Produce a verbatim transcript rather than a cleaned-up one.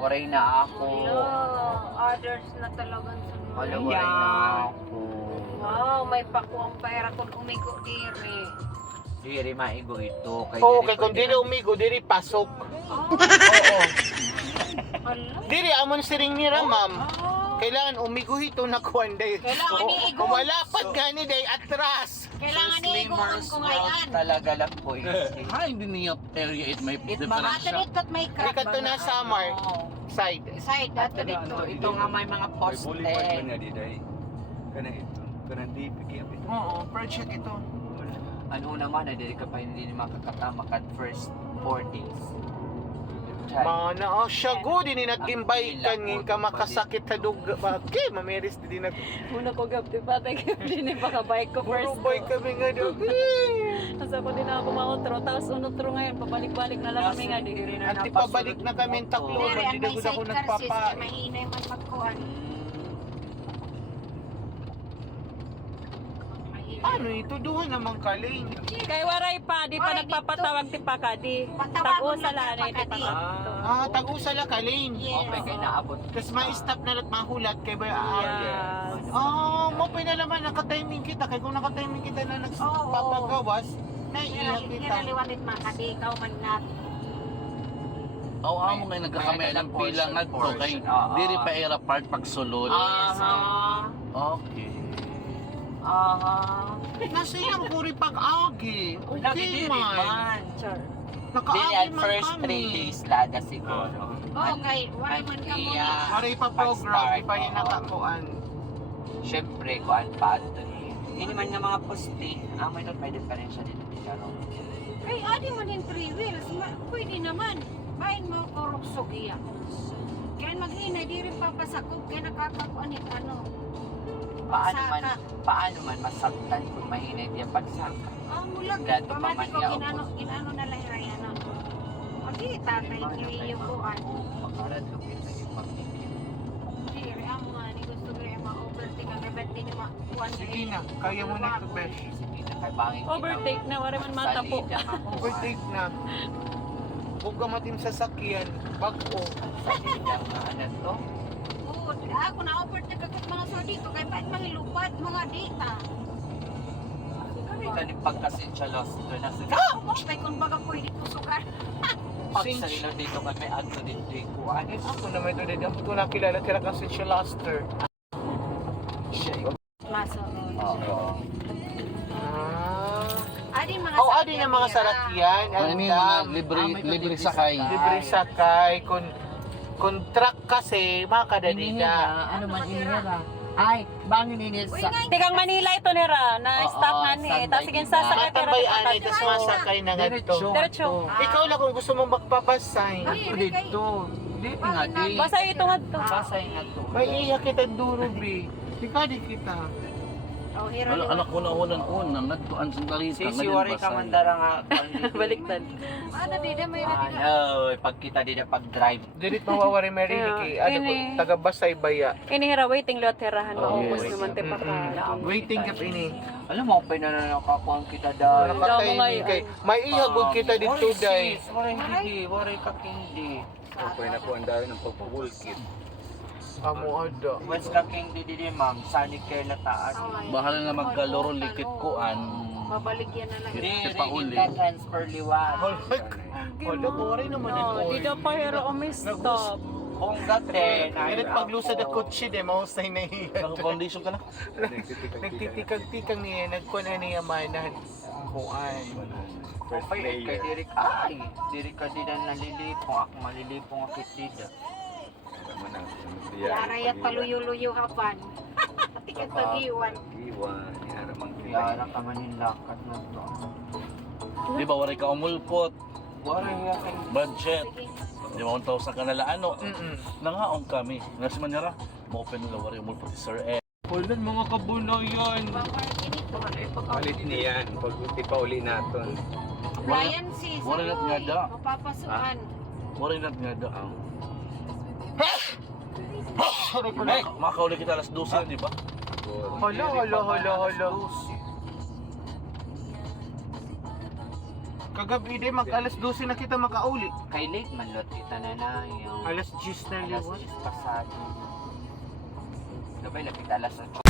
Waray na ako. Hello, others na talagang sunod. Wala, waray na ako. Wow, may pakuang pera kung umigo diri. Diri maigo ito. Kay Oo, diri kay kung pwede dili na- umigo, dili pasok. Oh, Oo. hala. Dili, amon siring nira, ma'am. Oh. Kailangan umigo ito na kuwan day. Kailangan iigo. Kung malapad gani day, atras. Kailangan iiguan ko ngayon. Talaga lang po yun. Ah, hindi niya area it may It different Ato siya. dito't may Di ka to na summer. Side. Side, ato dito. Ito nga may mga poste. Oo, project ito. Ano naman, ay diri ka pa hindi makakatama kad first four days. Mana, oh, siya go, din nag-gimbay ka ngin ka makasakit sa duga. Okay, mamiris din nag... Una ko gabti pa, tayo gabti ni baka-bike ko first Urubay ko. kami nga daw. Asa ko din ako mautro, tapos unutro ngayon, pabalik-balik na lang kami nga di. Anti pabalik na kami ang taklo. Diri, ang Hindi may na ako sidecar sis, nagpapa... kaya mahinay man magkuhan. Ano ito? Duha naman kaling. Kay waray pa, di pa Ay, nagpapatawag ti pa ka di. Patawagon Tag-usa lang lang ka na pa ti pa ka, ka. Ah, tag-usala kaling. Yes. Okay, kay naabot. Tapos ma-stop na lang mahulat kay ba aaw. Yes. Ah, mo pa na naman naka-timing kita kay kung naka-timing kita na nagpapagawas, naiiyak kita. Kinaliwanit makadi, ikaw man na. Aw amo ngay nagkakamay ng pila ngadto kay diri pa era part pagsulod. Aha. Okay. Aha. Nasa iyang puri pag-agi. Okay man. Sure. Dili Naka-agi ang man first kami. three days lada siguro. Okay, wala man ka mo. Iya. Maray pa program, ipa yung nakakuan. Siyempre, kuan pa ito eh. Hindi man nga mga poste. Ang may not pwede pa rin siya dito. Pero, Ay, adi man yung three wheels. Ma- pwede naman. Bain mo korupsog iya. Kaya maghinay, di rin papasakop. Kaya nakakakuan ito ano. paano man, Saka. paano man masaktan kung mahinay diya pagsaka. Ah, mulag. Gato pa Pamati man ko, niya, ginano, ginano na lang rin ano. Adi, tatay niyo iyo kuan. Makarad ko ito yung magnibig. Di, rin ang mga ni gusto ko rin ma-overtake. Ang rebet din yung makuan. Sige na, kaya mo na ito, Besh. Sige na, kay bangin kita. Overtake na, wala man matapo. Salida nga po. Overtake na. Huwag ka matim sa sakyan. Bago. Salida nga, ano to? Oo, ako na-overtake ako sa mga sor dito. Kaya ba't mahilupad mga data? Kami ka ni pagkasensya lost to na sa Kaya kung baga pwede tusukan. pag sa ilo dito kami adto dito yung kuan. Ako naman ito din. Ako ito nakilala kila kasi siya Laster. Siya yung Maso. Oo. Ah. Adi mga Oh, adi na mga sarakyan. Ano Ang yung mga dam. libre Ah, may libre libre sakay. sakay. Libre sakay. Kung, kung truck kasi, makadadida. ano man inihira? Ay, bangin ini Uy, sa ngay- Tigang Manila ito nira, na stop Oo, nga ni. Sunday Tapos sige na. sasakay tira Matambay ti pa anay, ka. tapos masakay na nga ito. Diretso. Ikaw lang kung gusto mong magpapasay. Ay, Ako dito. Dito nga di. Basta ito nga to. Basay nga to. May iyak kita duro, bi. Ika di kita. Oh, hero Wala anak ko na unang unang nagtuan sa Si dalita si Wari ka mandara nga. Baliktad. Ano di na may na Ano, pag kita di na pag-drive. Dilit mawawari Mary Yeah, Ricky. Ano ko, ini. taga Basay Baya. Inihira, waiting lot tirahan Oh, mo. Ubus yes. naman ti pa ka. Mm-mm. Waiting ka ini. Alam mo, pinanakakuan kita dahil. Nakatay Wala mo ni ngayon. kay. May ihagod kita dito, day. Wari hindi, wari ka hindi. Ako'y nakuha dahil ng pagpapulkit. Amo ada. West ka hindi di ma'am, sani kayo na taas. Bahala na magkaloro likit ko an. Babalik yan na lang. Hindi, Di pa uli. hindi ka transfer liwan. Wala ko rin naman No, ito. di daw pa hero umistop. Kung dati, Ganit paglusad ang kotse, de, mahusay na iya. Naka-condition ka na. Nagtitikag-tikag niya, nagkuha niya manahan. Kuan. First Ay, kay player. diri ka ay, diri ka di na nalilipong, ako malilipong ako dito. Tama na. Yara yat paluyo-luyo hapan. Pati ka tagiwan. Iwan. Yara mang Yara ka manilakad na to. Di ba wari ka umulpot? Wari ya kay Budget. Di ba one thousand ka nala ano? Mm-mm. Nangaong kami. Nasi man nira. Mo-open nila wari umulpot si Sir E. Kulan mga kabunayan. Bawal kinito. Palit niyan. Pag di pa uli naton. Brian si wala na nga da. Mapapasukan. Wari na nga da. Sorry ko Eh, na. makakauli kita alas twelve di ba? Hala, hala, hala, hala. Kagabi din, mag alas dose na kita makauli. Kay late man lot kita na na yung Alas diyes na alas liwat. diyes pasado. Gabay lapit alas otso